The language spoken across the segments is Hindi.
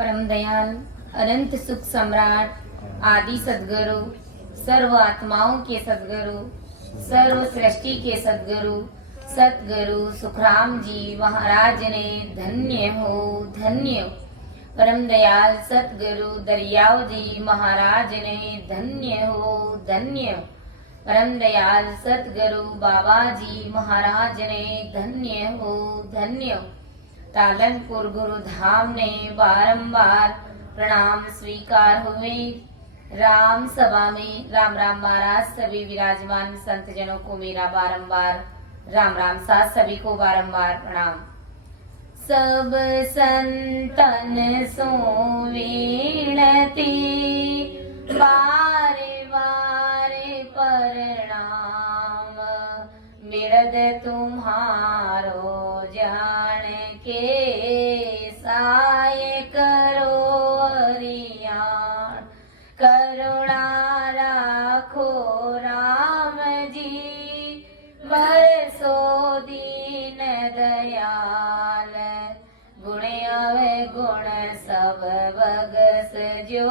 परम दयाल अनंत सुख सम्राट आदि सदगुरु सर्व आत्माओं के सदगुरु सर्व सृष्टि के सदगुरु सतगुरु सुखराम जी महाराज ने धन्य हो धन्य। परम दयाल सतगुरु दरियाव जी महाराज ने धन्य हो धन्य। परम दयाल सतगुरु बाबा जी महाराज ने धन्य हो धन्य। तालनपुर गुरु धाम ने बारंबार प्रणाम स्वीकार हुए। राम सभा में राम राम महाराज सभी विराजमान संत जनों को मेरा बारंबार राम राम साथ सभी को बारंबार प्रणाम। सब संतन सो विनती बारे बारे प्रणाम। बिरद तुम्हारो जान के साय करो रियाण। करुणा राखो राम जी बरसो दीन दयाल। गुण अवगुण सब बगस जो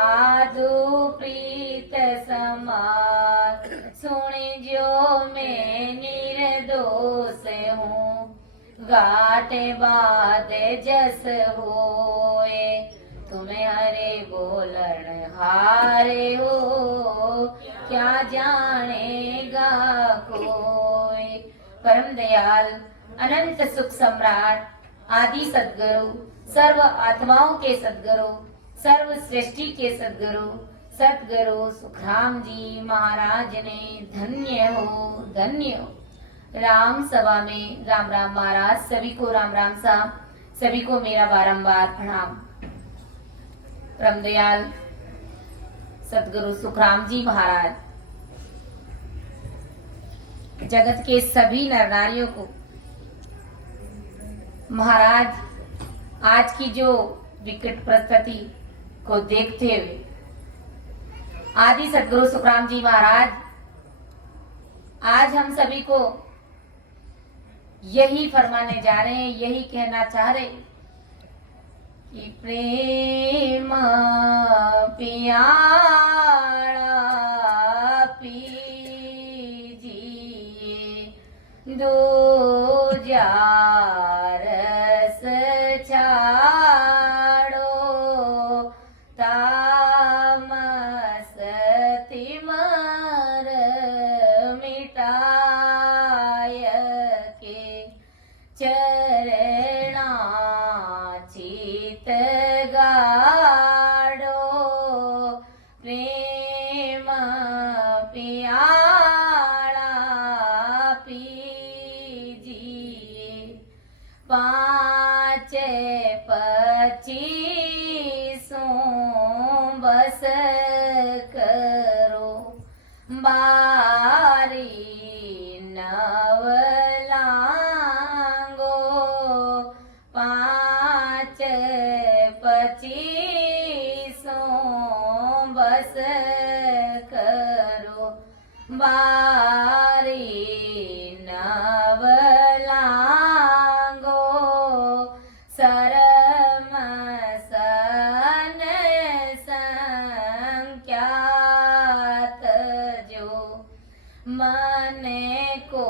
आदु प्रीत समार। सुन जो मैं निर्दोष हूँ गाट बाद जस होए। तुम्हें हरे बोलन हारे हो क्या जानेगा कोई। परम दयाल अनंत सुख सम्राट आदि सदगुरु सर्व आत्माओं के सदगुरु सर्व सृष्टि के सदगुरु सतगुरु सुखराम जी महाराज ने धन्य हो धन्य। राम सभा में राम राम महाराज सभी को राम राम साहब सभी को मेरा बारंबार प्रणाम। परम दयाल सतगुरु सुखराम जी महाराज जगत के सभी नर नारियों को महाराज आज की जो विकट परिस्थिति को देखते हुए आदि सतगुरु सुखराम जी महाराज आज हम सभी को यही फरमाने जा रहे हैं, यही कहना चाह रहे कि प्रेम पियारा पीजिए दो रस छाड़ो तामस तिमर मिटाय के चरणा चित गाड़ो। प्रेम पियारा पीजिए पाँच पच्चीसों बस करो बारी नवलांगो। पाँच पच्चीसों बस करो बारी नवलांगो। सरम सन संख्यात जो मन को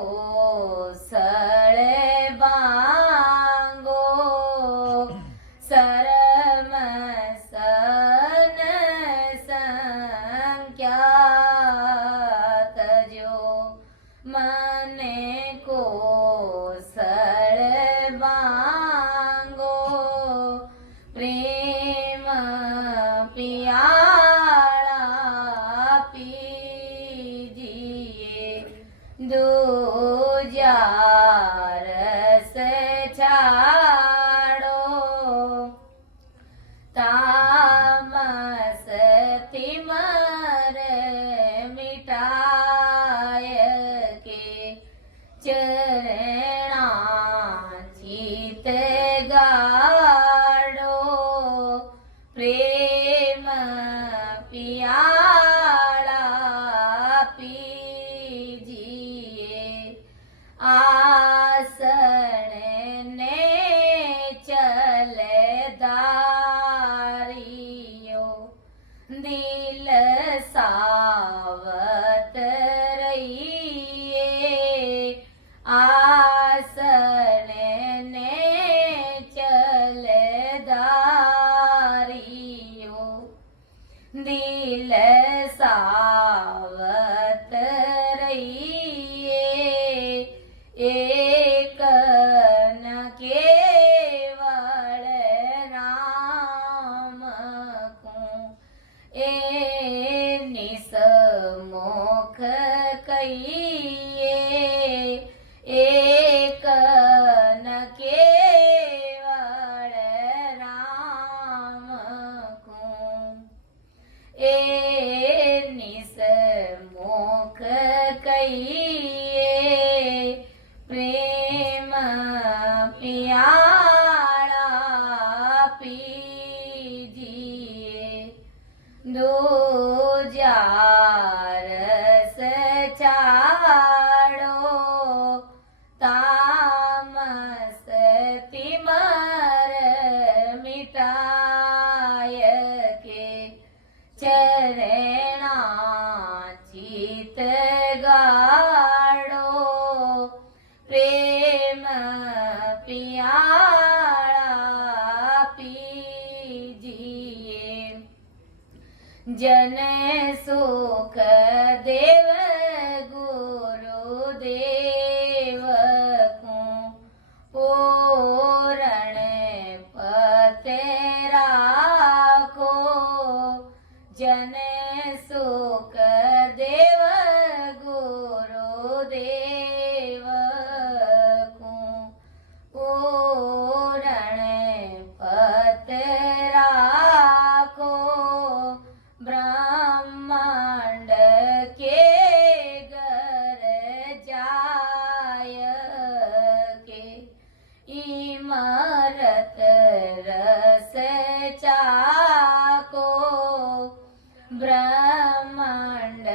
सड़े बांगो। सरम सन संख्यात जो मन को सड़े बांगो। प्रेम पियारा पीजिए दो रस छाड़ो तामस तिमर मिटाय के चरणा चित गाड़ो। प्रेम पियारा पीजिए आसन ने चले दा दिल सावत रहिए, आसन ने चल दारियो। दिल सावत रहिए, एक न केवल राम को, ए निसमुख कहिए, एक न केवल राम को, ए निसमुख कहिए, प्रेम पियाला पीजिए। दो जार छाड़ो, तामस तिमर मिटाय के, चरणा चित गाड़ो, प्रेम पियाला पीजिए। जन सुख देव गुरुदेव को, पूरण पते राखो। जन सुख देव गुरुदेव को, पूरण पते राखो। ब्रह्मांड के घर जाय के, इमरत रस चाको। ब्रह्मांड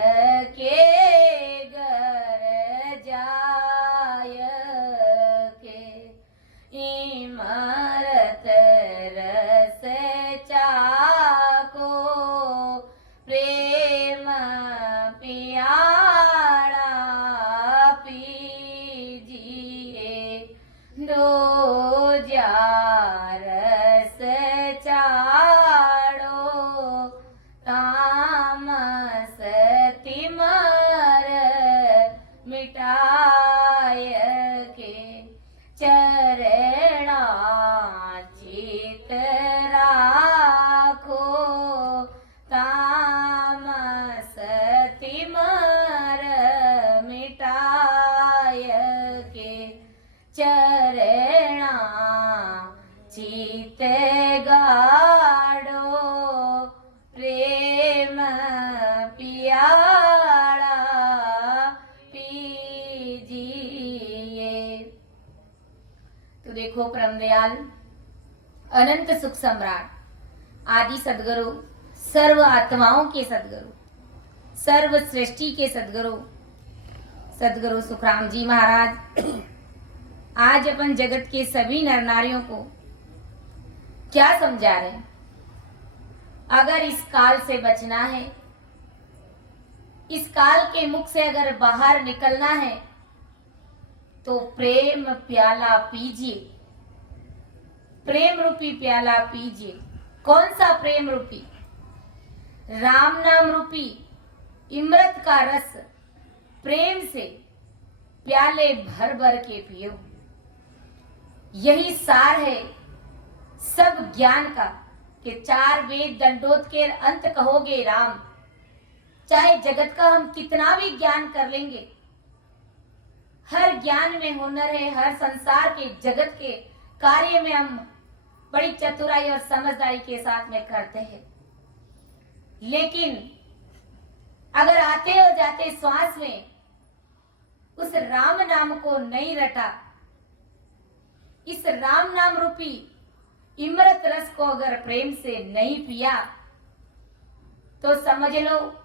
के घर जाय के, इमरत रस चाको। प्रेम पियाला पीजिए। दो जार छाड़ो, तामस तिमर मिटाय के, चरणा चित राखो। तामस तिमर मिटाय के, चरणा चित गाड़ो। प्रेम पियाला पीजिए। तो देखो परम दयाल अनंत सुख सम्राट आदि सदगुरु, सर्व आत्माओं के सदगुरु, सर्व सृष्टि के सदगुरु, सदगुरु सुखराम जी महाराज आज अपन जगत के सभी नर नारियों को क्या समझा रहे हैं? अगर इस काल से बचना है, इस काल के मुख से अगर बाहर निकलना है, तो प्रेम प्याला पीजिए। प्रेम रूपी प्याला पीजिए। कौन सा प्रेम रूपी? राम नाम रूपी इमृत का रस प्रेम से प्याले भर भर के पियो। यही सार है सब ज्ञान का कि चार वेद दंडोत के अंत कहोगे राम। चाहे जगत का हम कितना भी ज्ञान कर लेंगे, हर ज्ञान में हुनर है, हर संसार के जगत के कार्य में हम बड़ी चतुराई और समझदारी के साथ में करते हैं। लेकिन अगर आते और जाते श्वास में उस राम नाम को नहीं रटा, इस राम नाम रूपी इमृत रस को अगर प्रेम से नहीं पिया, तो समझ लो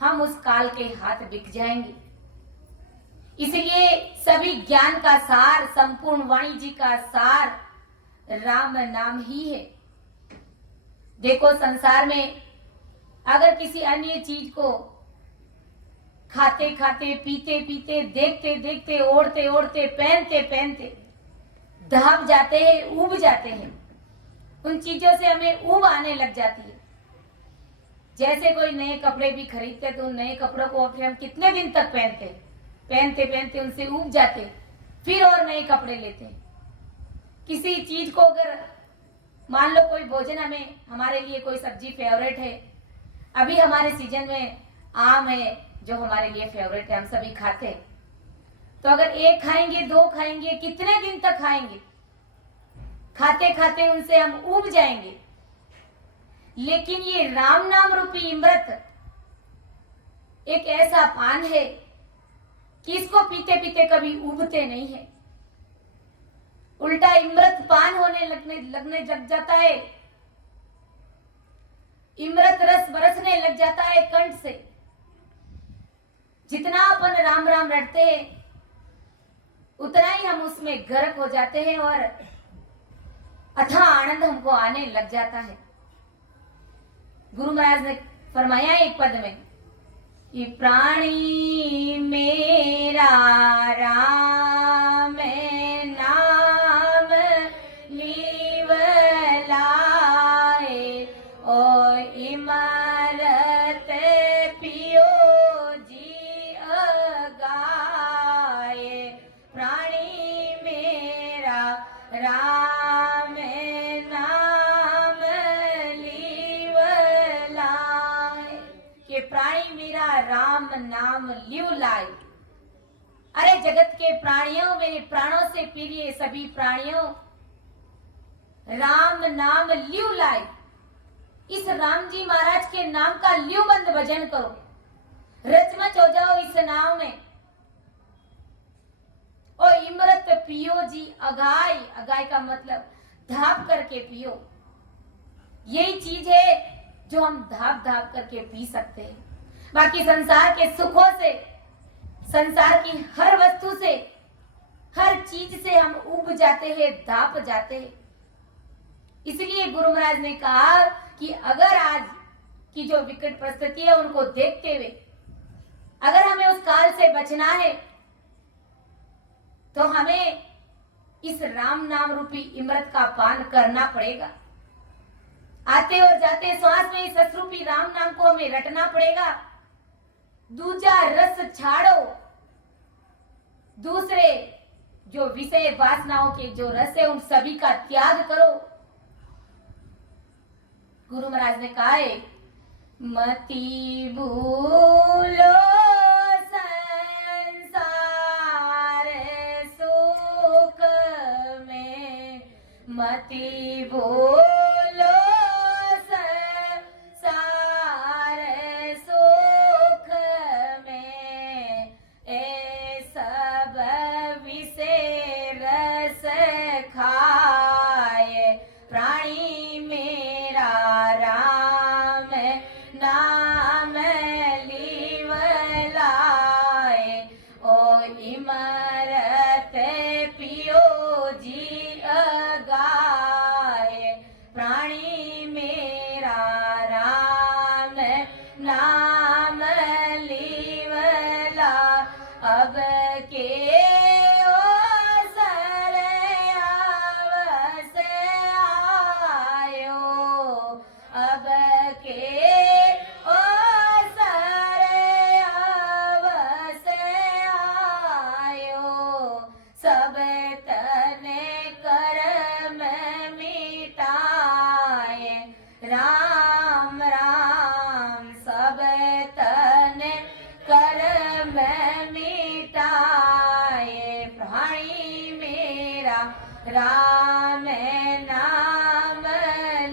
हम उस काल के हाथ बिक जाएंगे। इसलिए सभी ज्ञान का सार, संपूर्ण वाणी जी का सार राम नाम ही है। देखो संसार में अगर किसी अन्य चीज को खाते खाते, पीते पीते, देखते देखते, ओढ़ते ओढ़ते, पहनते पहनते दब जाते हैं, उब जाते हैं, उन चीजों से हमें उब आने लग जाती है। जैसे कोई नए कपड़े भी खरीदते तो उन नए कपड़ों को फिर हम कितने दिन तक पहनते पहनते पहनते उनसे उब जाते, फिर और नए कपड़े लेते। किसी चीज को अगर मान लो कोई भोजन हमें, हमारे लिए कोई सब्जी फेवरेट है, अभी हमारे सीजन में आम है जो हमारे लिए फेवरेट है, हम सभी खाते हैं, तो अगर एक खाएंगे, दो खाएंगे, कितने दिन तक खाएंगे? खाते खाते उनसे हम उब जाएंगे। लेकिन ये राम नाम रूपी इमृत एक ऐसा पान है कि इसको पीते पीते कभी उबते नहीं है, उल्टा इमृत पान होने लगने लग जाता है, इमृत रस बरसने लग जाता है कंठ से। जितना अपन राम राम रटते हैं उतना ही हम उसमें गर्क हो जाते हैं और अथाह आनंद हमको आने लग जाता है। गुरु महाराज ने फरमाया एक पद में कि प्राणी मेरा राम नाम लीवलाए, ओ इमरत पियो जी अगाए। प्राणी मेरा राम नाम लीवलाए, कि प्राणी मेरा राम नाम लिव लाए। अरे जगत के प्राणियों, मेरे प्राणों से प्रिय सभी प्राणियों, राम नाम लिव लाए। इस राम जी महाराज के नाम का ल्यूबंद भजन करो, रचमच हो जाओ इस नाम में। और इमरत पियो जी अगाय, अगाय का मतलब धाप करके पियो। यही चीज है जो हम धाप धाप करके पी सकते हैं। बाकी संसार के सुखों से, संसार की हर वस्तु से, हर चीज से हम उब जाते हैं, धाप जाते हैं। इसलिए गुरु महाराज ने कहा कि अगर आज की जो विकट परिस्थिति है उनको देखते हुए अगर हमें उस काल से बचना है तो हमें इस राम नाम रूपी इमृत का पान करना पड़ेगा। आते और जाते श्वास में इस रूपी राम नाम को हमें रटना पड़ेगा। दूजा रस छाड़ो, दूसरे जो विषय वासनाओं के जो रस है उन सभी का त्याग करो। गुरु महाराज ने कहा है, मति भूलो संसार सुख में, मति भूलो संसार सुख में, ए सब विषय रस खाए। प्राणी मेरा राम नाम लीवलाए, ओ इमरत पियो जी अगाए। प्राणी मेरा राम नाम लीवला, अब के राम राम सब तन कर्म मिटाए। प्राणी मेरा राम नाम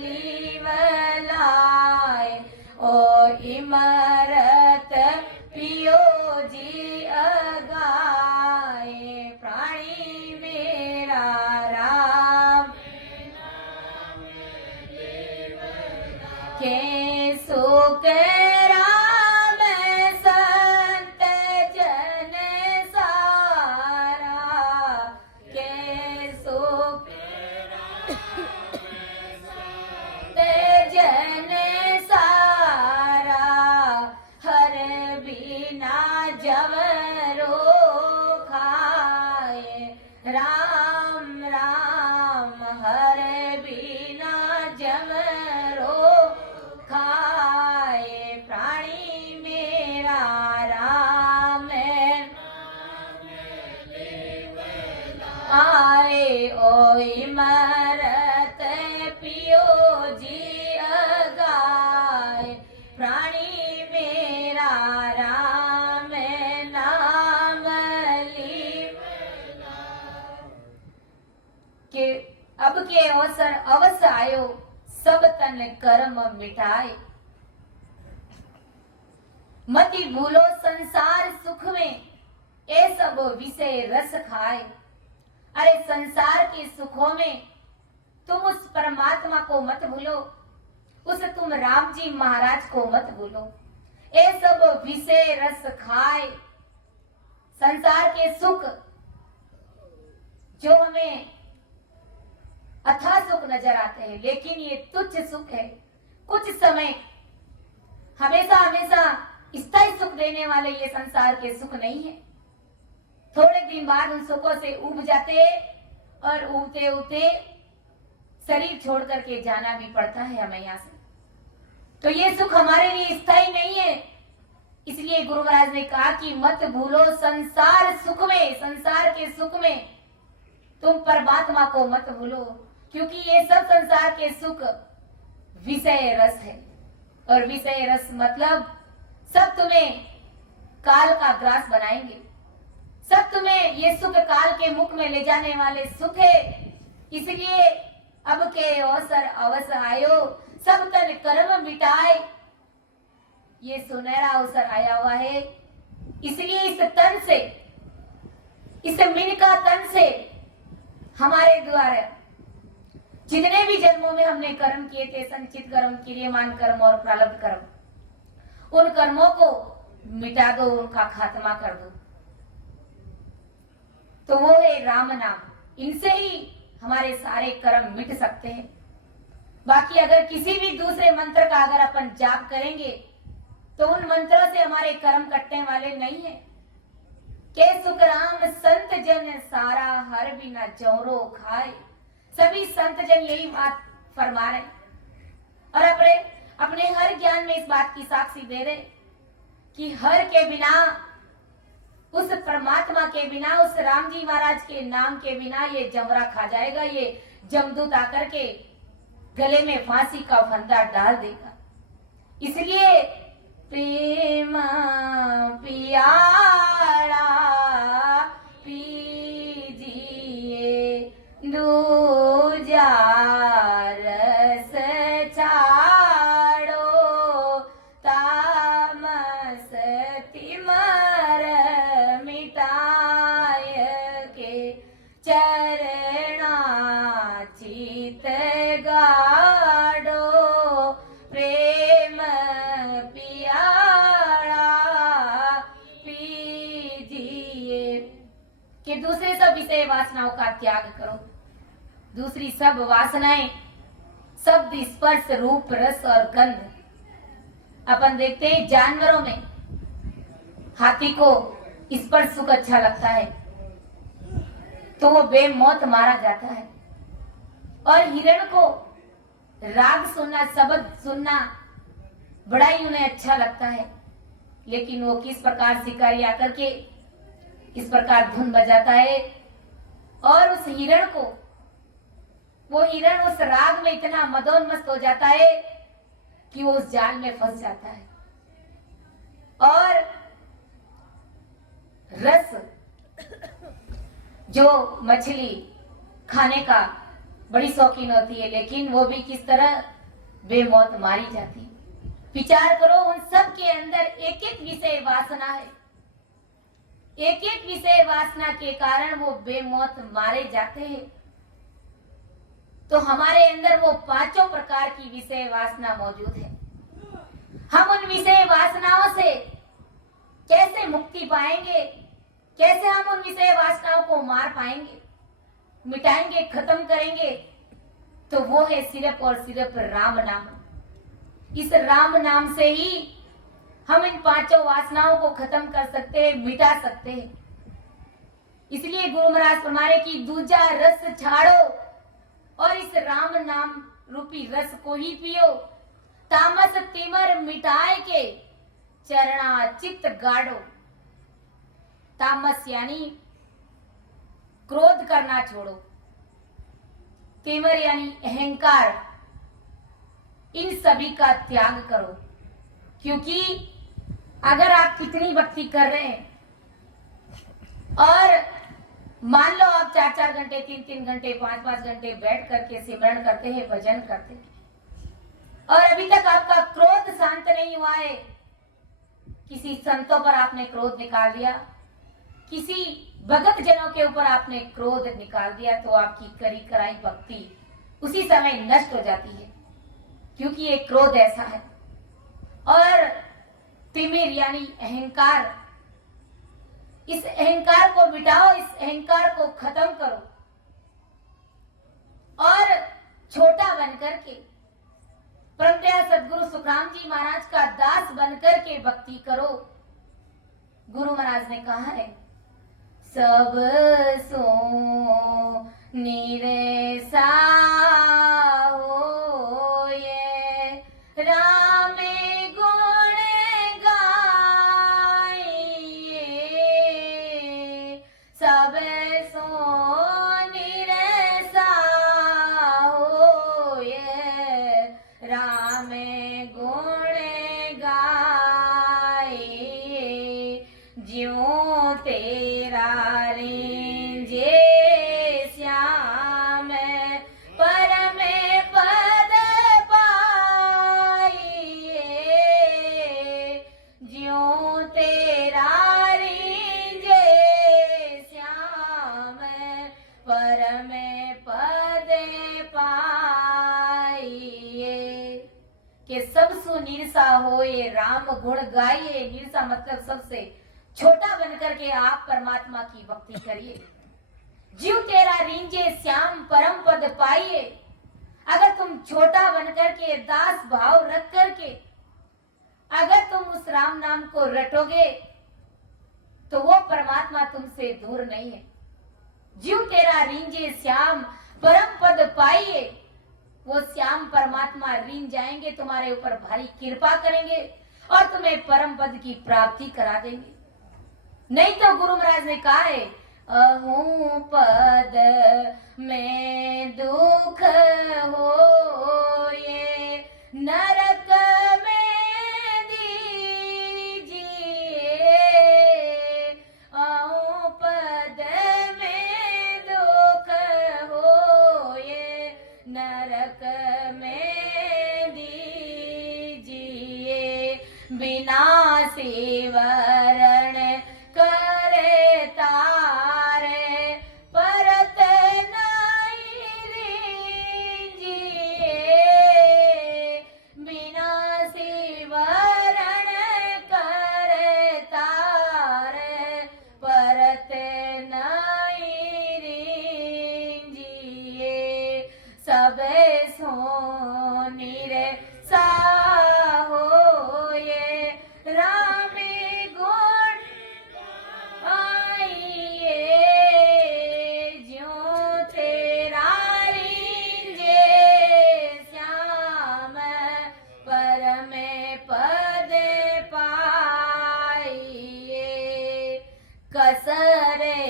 लीवलाए, ओ इमरत पियो जी अगाए। प्राणी मेरा राम के सुख राम संत जन सारा, के सुख जन सारा। के अवसर अवश्य आयो, सब तन कर्म मिटाए। मति भूलो संसार सुख में, ए सब विषय रस खाए। अरे संसार के सुखों में तुम उस परमात्मा को मत भूलो, उस तुम राम जी महाराज को मत भूलो। ए सब विषय रस खाए। संसार के सुख जो हमें अथाह सुख नजर आते हैं, लेकिन ये तुच्छ सुख है, कुछ समय, हमेशा हमेशा स्थायी सुख देने वाले ये संसार के सुख नहीं है। थोड़े दिन बाद उन सुखों से उब जाते और उबते उबते शरीर छोड़ करके जाना भी पड़ता है हमें यहाँ से। तो ये सुख हमारे लिए स्थायी नहीं है। इसलिए गुरु महाराज ने कहा कि मत भूलो संसार सुख में, संसार के सुख में तुम परमात्मा को मत भूलो, क्योंकि ये सब संसार के सुख विषय रस है। और विषय रस मतलब सब तुम्हें काल का ग्रास बनाएंगे, सब तुम्हें ये सुख काल के मुख में ले जाने वाले सुख है। इसलिए अब के अवसर अवश्य आयो, सब तन कर्म मिटाए। ये सुनहरा अवसर आया हुआ है, इसलिए इस तन से, इस मिनका तन से हमारे द्वारा जितने भी जन्मों में हमने कर्म किए थे, संचित कर्म, क्रियमान कर्म और प्रारब्ध कर्म, उन कर्मों को मिटा दो, उनका खात्मा कर दो। तो वो है राम नाम, इनसे ही हमारे सारे कर्म मिट सकते हैं। बाकी अगर किसी भी दूसरे मंत्र का अगर अपन जाप करेंगे तो उन मंत्रों से हमारे कर्म कटने वाले नहीं है। के सुख राम संत जन सारा, हर बिना जौरो खाए। सभी संत जन यही बात फरमा रहे और अपने हर ज्ञान में इस बात की साक्षी दे रहे कि हर के बिना, उस परमात्मा के बिना, उस राम जी महाराज के नाम के बिना ये जमरा खा जाएगा। ये जमदूत आकर के गले में फांसी का फंदा डाल देगा। इसलिए प्रेम पियाड़ा पीजिए, दूजा रस छाड़ो, तामस तिमर मिटाय के, चरणा चित गाड़ो, प्रेम पियाड़ा पीजिए। कि दूसरे सब विषय वासनाओं का त्याग करो। दूसरी सब वासनाएं, शब्द, स्पर्श, रूप, रस और गंध। अपन देखते हैं जानवरों में हाथी को स्पर्श सुख अच्छा लगता है तो वो बेमौत मारा जाता है, और हिरण को राग सुनना, शब्द सुनना बड़ा ही उन्हें अच्छा लगता है, लेकिन वो किस प्रकार शिकारी आकर के इस प्रकार धुन बजाता है और उस हिरण को, वो हिरण उस राग में इतना मदोन्मस्त हो जाता है कि वो उस जाल में फंस जाता है। और रस, जो मछली खाने का बड़ी शौकीन होती है, लेकिन वो भी किस तरह बेमौत मारी जाती है। विचार करो, उन सब के अंदर एक एक विषय वासना है, एक एक विषय वासना के कारण वो बेमौत मारे जाते हैं। तो हमारे अंदर वो पांचों प्रकार की विषय वासना मौजूद है। हम उन विषय वासनाओं से कैसे मुक्ति पाएंगे, कैसे हम उन विषय वासनाओं को मार पाएंगे, मिटाएंगे, खत्म करेंगे? तो वो है सिर्फ और सिर्फ राम नाम। इस राम नाम से ही हम इन पांचों वासनाओं को खत्म कर सकते हैं, मिटा सकते हैं। इसलिए गुरु महाराज फरमा रहे कि दूजा रस छाड़ो और इस राम नाम रूपी रस को ही पियो, तामस तिमर मिटाए के, चरणा चित्त गाड़ो। तामस यानी क्रोध करना छोड़ो, तिमर यानी अहंकार, इन सभी का त्याग करो। क्योंकि अगर आप कितनी भक्ति कर रहे हैं और मान लो आप 4-4 घंटे 3-3 घंटे 5-5 घंटे बैठ करके सिमरण करते हैं, भजन करते हैं, और अभी तक आपका क्रोध शांत नहीं हुआ है, किसी संतों पर आपने क्रोध निकाल दिया, किसी भगत जनों के ऊपर आपने क्रोध निकाल दिया, तो आपकी करी कराई भक्ति उसी समय नष्ट हो जाती है, क्योंकि ये क्रोध ऐसा है। और तिमिर यानी अहंकार, इस अहंकार को मिटाओ, इस अहंकार को खत्म करो और छोटा बनकर के परमदयाल सदगुरु सुखराम जी महाराज का दास बनकर के भक्ति करो। गुरु महाराज ने कहा है, सब सो निरसा होए राम गुण गाइए, सब सो निरसा होए राम गुण गाइए, ज्यों तेरा रेंजे श्याम परम पद पाइए, ज्यों तेरा रेंजे श्याम परम पद पाइए, कि सब सुनिरसा होए राम गुण गाइए। निरसा मतलब सबसे छोटा बनकर के आप परमात्मा की भक्ति करिए। जीव तेरा रींजे श्याम परम पद पाइए। अगर तुम छोटा बनकर के दास भाव रख करके अगर तुम उस राम नाम को रटोगे तो वो परमात्मा तुमसे दूर नहीं है। जीव तेरा रींजे श्याम परम पद पाइए, वो श्याम परमात्मा रीन जाएंगे, तुम्हारे ऊपर भारी कृपा करेंगे और तुम्हें परम पद की प्राप्ति करा देंगे। नहीं तो गुरु महाराज ने कहा है, अहू पद में दुख होए नरक में दीजिए, अहू पद में दुख होए नरक में दीजिए, बिना सेवरण करे तारे परत नहीं रींजिए, बिना सेवरण करे तारे परत नहीं रींजिए, सब सो निरसा होए राम गुण आइए, ज्यों तेरा रींजे श्याम परम पद पाइए, कसरे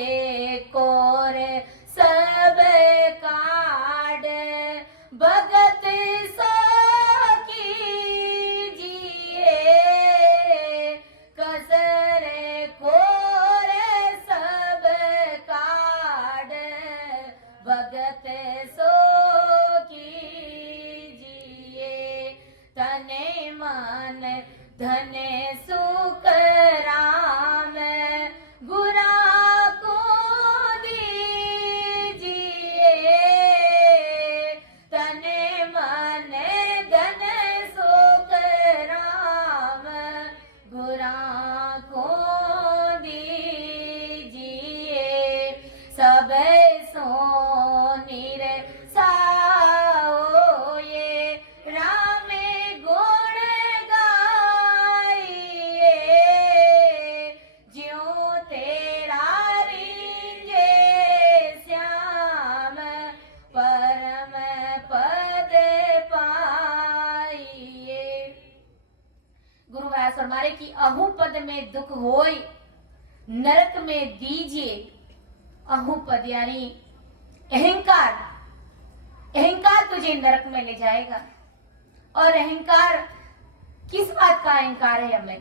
कोरे सब काड भगत कीजिए, कसरे कोरे सब काड भगत सो कीजिए, तने मन धने सुख राम गुरा को दीजिए, तने मन धन सुख राम गुरा को दीजिए, सब सो निरसा होए राम गुण गाइए, ज्यों तेरा रींजे श्याम परम पद पाइए। गुरु महाराज फरमारे कि अहू पद में दुख होय नरक में दीजिए। अहू पद यानी अहंकार, अहंकार तुझे नरक में ले जाएगा। और अहंकार किस बात का अहंकार है? हमें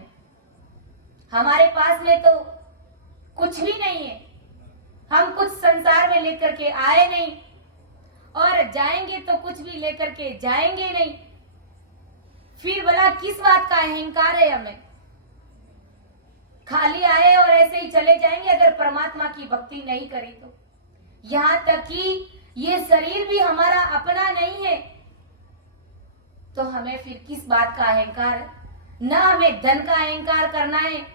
हमारे पास में तो कुछ भी नहीं है, हम कुछ संसार में लेकर के आए नहीं और जाएंगे तो कुछ भी लेकर के जाएंगे नहीं। फिर भला किस बात का अहंकार है हमें? खाली आए और ऐसे ही चले जाएंगे अगर परमात्मा की भक्ति नहीं करी तो। यहां तक कि ये शरीर भी हमारा अपना नहीं है, तो हमें फिर किस बात का अहंकार है? न हमें धन का अहंकार करना है,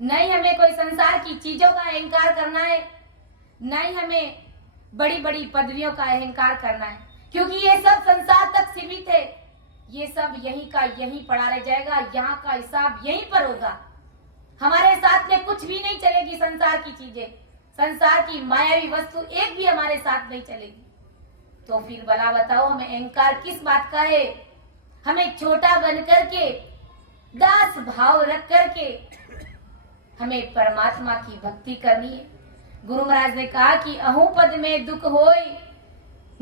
नहीं हमें कोई संसार की चीजों का अहंकार करना है, नहीं हमें बड़ी बड़ी पदवियों का अहंकार करना है, क्योंकि ये सब संसार तक सीमित है। ये सब यहीं का यहीं पड़ा रह जाएगा, यहाँ का हिसाब यहीं पर होगा। हमारे साथ में कुछ भी नहीं चलेगी। संसार की चीजें, संसार की मायावी वस्तु एक भी हमारे साथ नहीं चलेगी। तो फिर भला बताओ हमें अहंकार किस बात का है? हमें छोटा बन करके, दास भाव रख करके हमें परमात्मा की भक्ति करनी है। गुरु महाराज ने कहा कि अहू पद में दुख होई,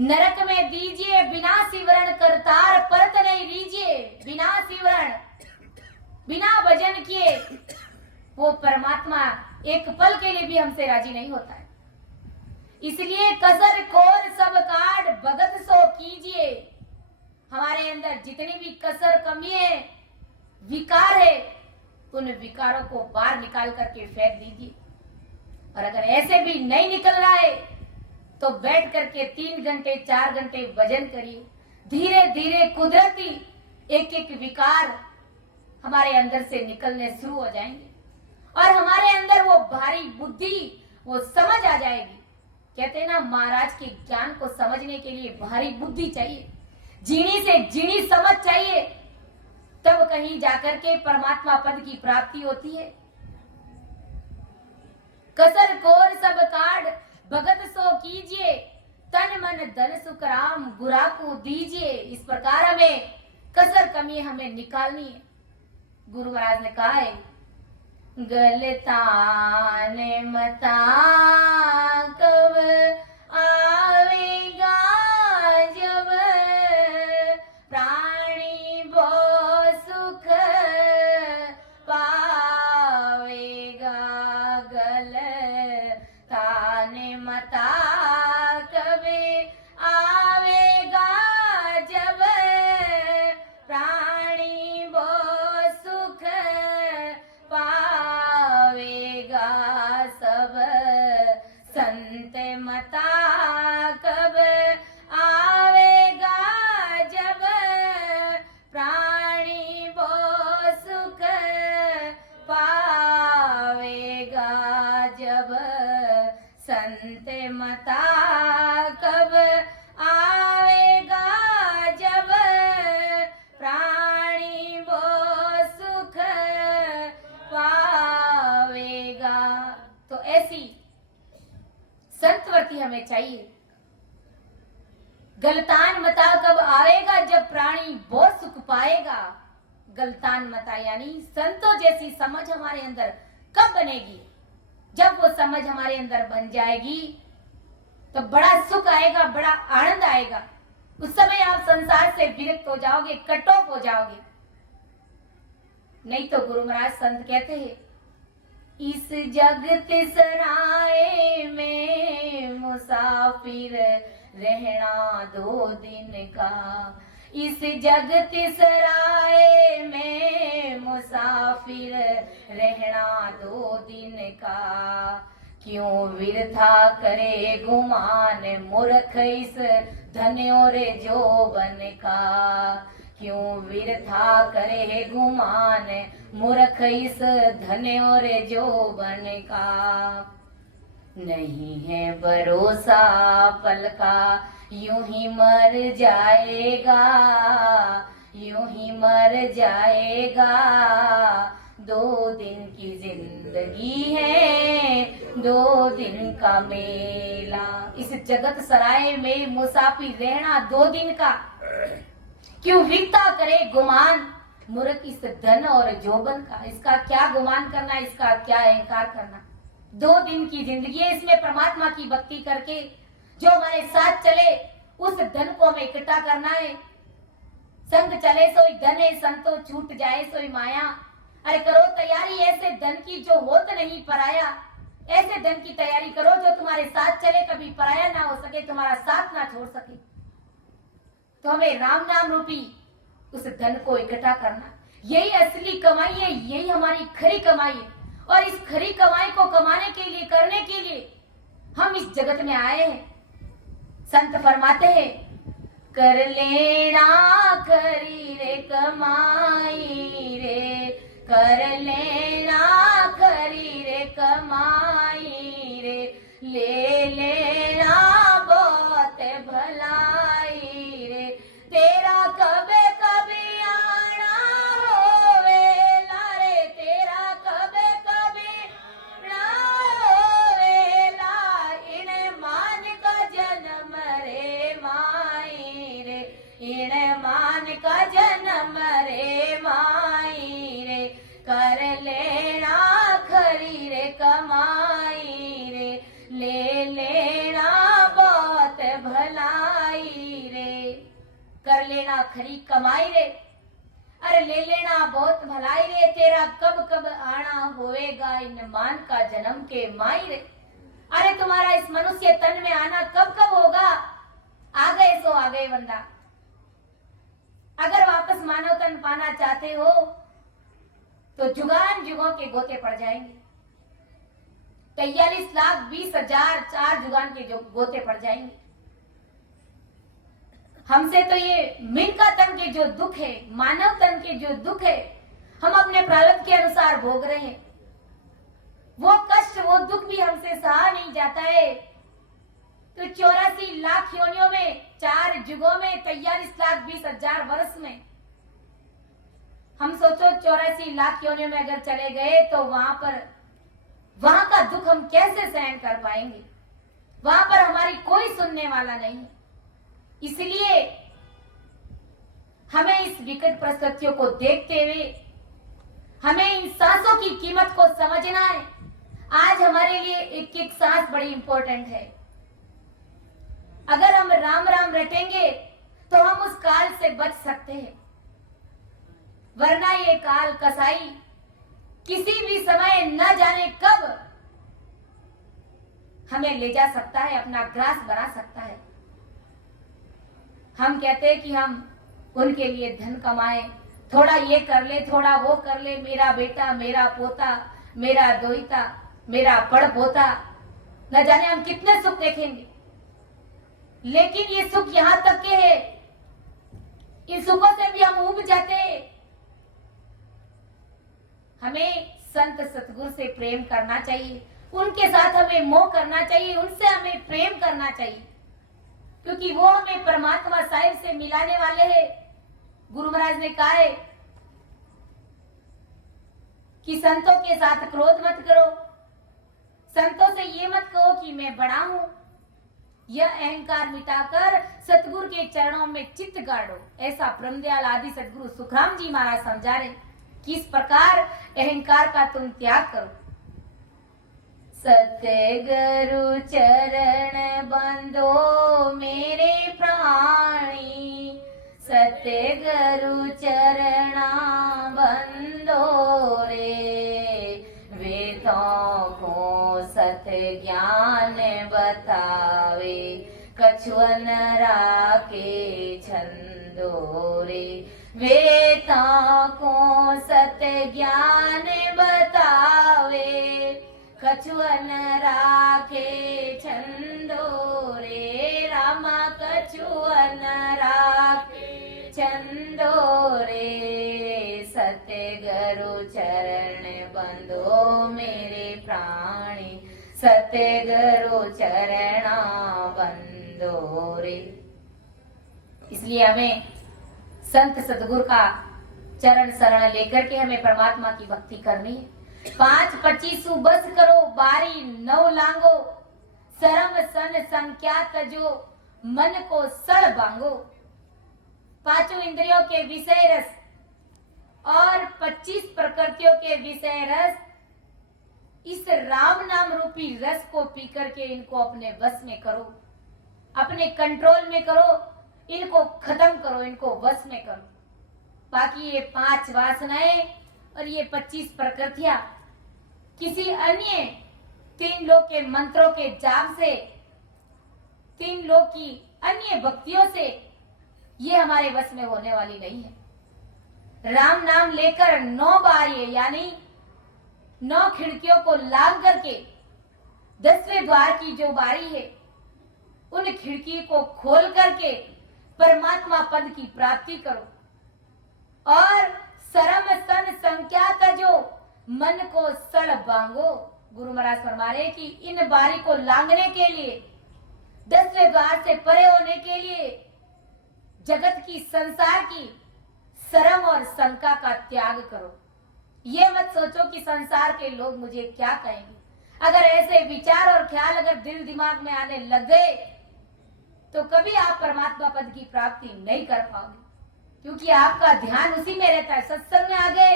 नरक में दीजिए, बिना सिमरण करतार परत नहीं रीजिए। बिना सिमरण, बिना भजन किए वो परमात्मा एक पल के लिए भी हमसे राजी नहीं होता है। इसलिए कसर कोर सब काट भगत सो कीजिए। हमारे अंदर जितनी भी कसर कमी है, विकार है, उन विकारों को बाहर निकाल करके फेंक दीजिए। और अगर ऐसे भी नहीं निकल रहा है तो बैठ करके 3 घंटे 4 घंटे भजन करिए। धीरे धीरे कुदरती एक एक विकार हमारे अंदर से निकलने शुरू हो जाएंगे और हमारे अंदर वो भारी बुद्धि, वो समझ आ जाएगी। कहते हैं ना, महाराज के ज्ञान को समझने के लिए भारी बुद्धि चाहिए, जीनी से जीनी समझ चाहिए, तब कहीं जाकर के परमात्मा पद की प्राप्ति होती है। कसर कोर सब काट भगत सो कीजिए, तन मन धन सुख राम बुरा को दीजिए। इस प्रकार हमें कसर कमी हमें निकालनी है। गुरु महाराज ने कहा है, गलतान मता कब आवेगा जब प्राणी बो सुख पावेगा। गलतान मता कब आवेगा जब प्राणी बो सुख पावेगा। सब संत मता कब आवेगा जब प्राणी बो सुख पावेगा। जब संत मता कब आवेगा जब प्राणी बो सुख पावेगा। तो ऐसी संतवर्ती हमें चाहिए। गलतान मता कब आएगा जब प्राणी बहुत सुख पाएगा। गलतान मता यानी संतों जैसी समझ हमारे अंदर कब बनेगी? जब वो समझ हमारे अंदर बन जाएगी तो बड़ा सुख आएगा, बड़ा आनंद आएगा। उस समय आप संसार से विरक्त हो जाओगे, कट ऑफ हो जाओगे। नहीं तो गुरु महाराज संत कहते हैं, इस जगत सराय में मुसाफिर रहना 2 दिन का। इस जगत सराय में मुसाफिर रहना 2 दिन का। क्यों वृथा करे गुमान मूर्ख इस धन और जोबन का। क्यों वृथा करे गुमान मूर्ख इस धन और जोबन का। नहीं है भरोसा पल का यूं ही मर जाएगा, यूं ही मर जाएगा। 2 दिन की जिंदगी है, 2 दिन का मेला। इस जगत सराय में मुसाफिर रहना 2 दिन का। क्यों विकता करे गुमान मूर्ख इस धन और जोबन का। इसका क्या गुमान करना, इसका क्या अहंकार करना। 2 दिन की जिंदगी है, इसमें परमात्मा की भक्ति करके जो हमारे साथ चले उस धन को हमें इकट्ठा करना है। संग चले सोई धन है, संतो छूट जाए सोई माया। अरे करो तैयारी ऐसे धन की जो होत नहीं पराया। ऐसे धन की तैयारी करो जो तुम्हारे साथ चले, कभी पराया ना हो सके, तुम्हारा साथ ना छोड़ सके। तो हमें राम नाम रूपी उस धन को इकट्ठा करना, यही असली कमाई है, यही हमारी खरी कमाई है। और इस खरी कमाई को कमाने के लिए, करने के लिए हम इस जगत में आए हैं। संत फरमाते हैं, कर लेना खरी रे कमाई रे, कर लेना खरी रे कमाई रे, ले लेना बहुत भलाई रे, तेरा कबे कभी आना होवेला रे, तेरा कबे कभी ना होवेला, इन मान का जन्म रे माई रे, इन मान का जन्म रे माई रे, कर लेना खरी रे कमाई रे, ले लेना बहुत भलाई रे, कर लेना खरी कमाई रे, अरे ले लेना बहुत भलाई रे, तेरा कब कब आना होएगा इन मान का जन्म के माई रे। अरे तुम्हारा इस मनुष्य तन में आना कब कब होगा? आ गए सो आ गए बंदा। अगर वापस मानव तन पाना चाहते हो तो जुगान जुगों के गोते पड़ जाएंगे। 43,20,000 4 जुगान के जो गोते पड़ जाएंगे। हमसे तो ये मिनका तन के जो दुख है, मानव तन के जो दुख है, हम अपने प्रारब्ध के अनुसार भोग रहे हैं। वो कष्ट, वो दुख भी हमसे सहा नहीं जाता है। तो 84 लाख योनियों में, 4 जुगों में, 43,20,000 वर्ष में, हम सोचो 84 लाख योनियों में अगर चले गए तो वहां का दुख हम कैसे सहन कर पाएंगे? वहां पर हमारी कोई सुनने वाला नहीं है। इसलिए हमें इस विकट परिस्थितियों को देखते हुए हमें इन सांसों की कीमत को समझना है। आज हमारे लिए एक एक सांस बड़ी इंपॉर्टेंट है। अगर हम राम राम रटेंगे तो हम उस काल से बच सकते हैं, वरना ये काल कसाई किसी भी समय न जाने कब हमें ले जा सकता है, अपना ग्रास बना सकता है। हम कहते हैं कि हम उनके लिए धन कमाएं, थोड़ा ये कर ले, थोड़ा वो कर ले, मेरा बेटा, मेरा पोता, मेरा दोहिता, मेरा पड़ पोता, न जाने हम कितने सुख देखेंगे। लेकिन ये सुख यहां तक के है, इन सुखों से भी हम उब जाते हैं। हमें संत सतगुरु से प्रेम करना चाहिए, उनके साथ हमें मोह करना चाहिए, उनसे हमें प्रेम करना चाहिए, क्योंकि वो हमें परमात्मा साहिब से मिलाने वाले हैं। गुरु महाराज ने कहा है कि संतों के साथ क्रोध मत करो, संतों से ये मत कहो कि मैं बड़ा हूं। यह अहंकार मिटाकर सतगुरु के चरणों में चित्त गाड़ो, ऐसा ब्रह्मदयाल आदि सतगुरु सुखराम जी महाराज समझा रहे। किस प्रकार अहंकार का तुम त्याग करो। सतगुरु चरण बंदो मेरे प्राणी, सतगुरु चरणा बंदो रे, वेदों को सत ज्ञान बतावे, कछुअन राके छंदो रे, वेदों को सत ज्ञान बतावे, कछुअन राखे छंदो रे, रामा कछुअन राखे छंदो रे, सतगुरु चरण बंदो मेरे प्राणी, सतगुरु चरणा बंदो रे। इसलिए हमें संत सतगुरु का चरण शरण लेकर के हमें परमात्मा की भक्ति करनी है। 5-25 बस करो, बारी 9 लांगो, शरम सन संख्या तजो, मन को सड़ बांगो। 5 इंद्रियों के विषय रस और 25 प्रकृतियों के विषय रस, इस राम नाम रूपी रस को पी करके इनको अपने बस में करो, अपने कंट्रोल में करो, इनको खत्म करो, इनको वश में करो। बाकी ये 5 वासनाएं और ये 25 प्रकृतियां किसी अन्य तीन लोक के मंत्रों के जाप से, तीन लोक की अन्य भक्तियों से ये हमारे वश में होने वाली नहीं है। राम नाम लेकर 9 बार यानी 9 खिड़कियों को लांग करके 10वें द्वार की जो बारी है उन खिड़की को खोल करके परमात्मा पद की प्राप्ति करो और सरम सन संख्या का जो मन को सड़ बांगो। गुरु महाराज फरमा रहे कि इन बारी को लांघने के लिए, 10वें द्वार से परे होने के लिए जगत की, संसार की शर्म और शंका का त्याग करो। ये मत सोचो कि संसार के लोग मुझे क्या कहेंगे। अगर ऐसे विचार और ख्याल अगर दिल दिमाग में आने लग गए तो कभी आप परमात्मा पद की प्राप्ति नहीं कर पाओगे, क्योंकि आपका ध्यान उसी में रहता है। सत्संग में आ गए,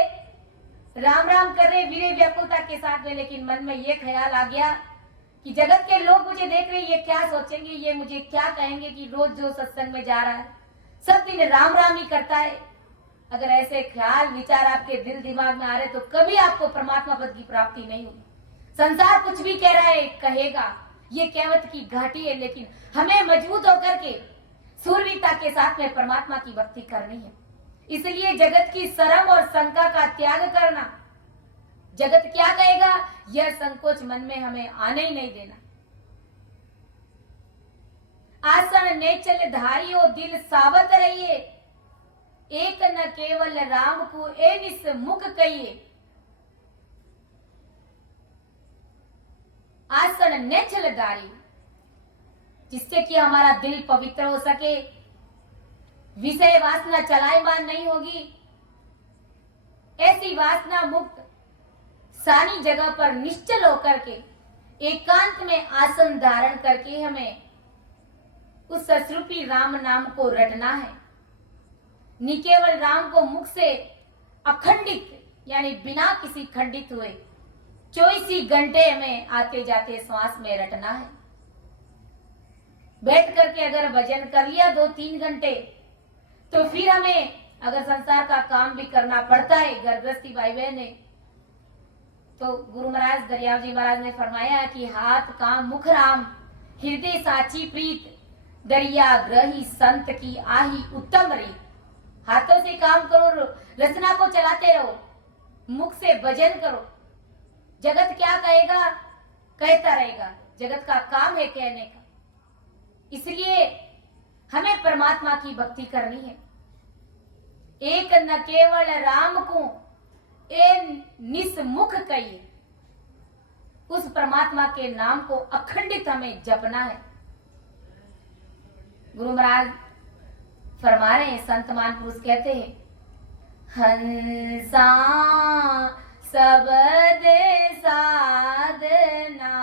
राम राम कर रहे वीरे व्याकुलता के साथ में, लेकिन मन में ये ख्याल आ गया कि जगत के लोग मुझे देख रहे, ये क्या सोचेंगे, ये मुझे क्या कहेंगे कि रोज जो सत्संग में जा रहा है सब दिन राम राम ही करता है। अगर ऐसे ख्याल विचार आपके दिल दिमाग में आ रहे तो कभी आपको परमात्मा पद की प्राप्ति नहीं होगी। संसार कुछ भी कह रहा है, कहेगा, ये कहवत की घाटी है, लेकिन हमें मजबूत होकर के सूरवीरता के साथ में परमात्मा की भक्ति करनी है। इसलिए जगत की शर्म और शंका का त्याग करना, जगत क्या कहेगा यह संकोच मन में हमें आने ही नहीं देना। आसन नेचल धारियो दिल सावत रहिए, एक न केवल राम को ए निस मुख कहिए। आसन नेचल धारी, जिससे कि हमारा दिल पवित्र हो सके, विषय वासना चलायमान नहीं होगी। ऐसी वासना मुक्त सानी जगह पर निश्चल होकर के एकांत में आसन धारण करके हमें उस सस्रूपी राम नाम को रटना है। नि केवल राम को मुख से अखंडित यानी बिना किसी खंडित हुए 24 घंटे हमें आते जाते श्वास में रटना है। बैठ करके अगर भजन कर लिया 2-3 घंटे तो फिर हमें अगर संसार का काम भी करना पड़ता है, घर गृहस्थी भाई बहन है, तो गुरु महाराज दरियाव जी महाराज ने फरमाया कि हाथ काम मुख राम, हृदय साची प्रीत, दरिया ग्रही संत की आही उत्तम रीत। हाथों से काम करो, रचना को चलाते रहो, मुख से भजन करो। जगत क्या कहेगा कहता रहेगा, जगत का काम है कहने का। इसलिए हमें परमात्मा की भक्ति करनी है। एक न केवल राम को ए निसमुख कहिए, उस परमात्मा के नाम को अखंडित हमें जपना है। गुरु महाराज फरमा रहे हैं, संत मान पुरुष कहते हैं, हंसा सबद साधना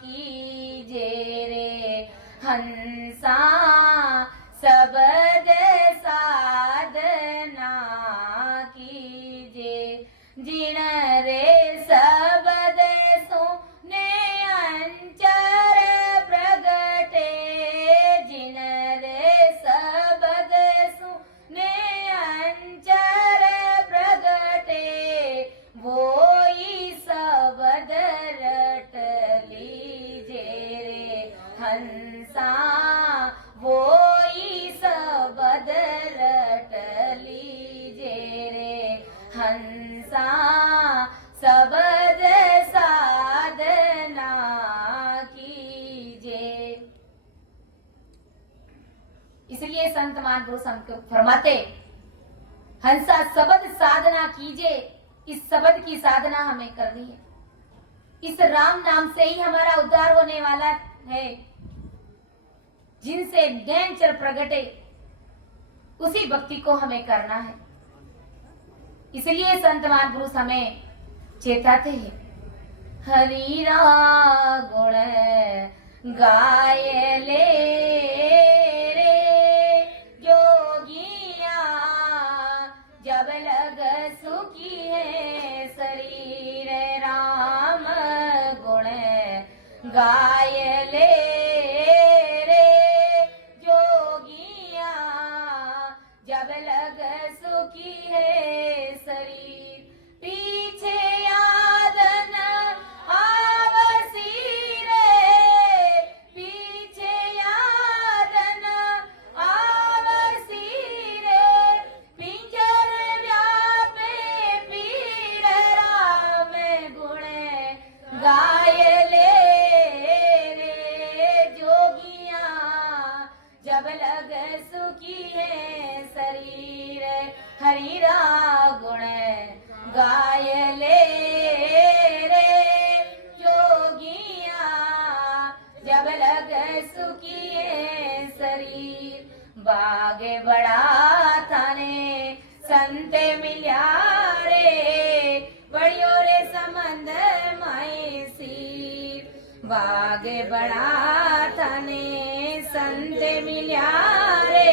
कीजे रे, हंसा सबद साधना कीजे, जिन रे सबद सुने अंचर प्रगटे, जिन रे सबद सुने अंचर प्रगटे, वोई सबद रट लीजे रे, हंसा वोई सबद रट लीजे रे, हंसा सबद साधना कीजे। इसलिए संत मान पुरुष हमको फरमाते, हंसा सबद साधना कीजे। इस शब्द की साधना हमें करनी है। इस राम नाम से ही हमारा उद्धार होने वाला है। जिनसे नैन चल प्रगटे उसी भक्ति को हमें करना है। इसलिए संत महान पुरुष हमें चेताते हैं, हरि रा गुण गाय ले रे जोगिया, जब लग सुखी है शरीर, राम गुण गाय ले रे जोगिया, जब लग सुखी है शरीर, पीछे याद न आवे गाय ले रे जोगिया जब लग सुखिए शरीर बाग बड़ा थाने संत मिल्या रे बड़ियो रे संबंध माए सीर बाग बड़ा थाने संत मिल्या रे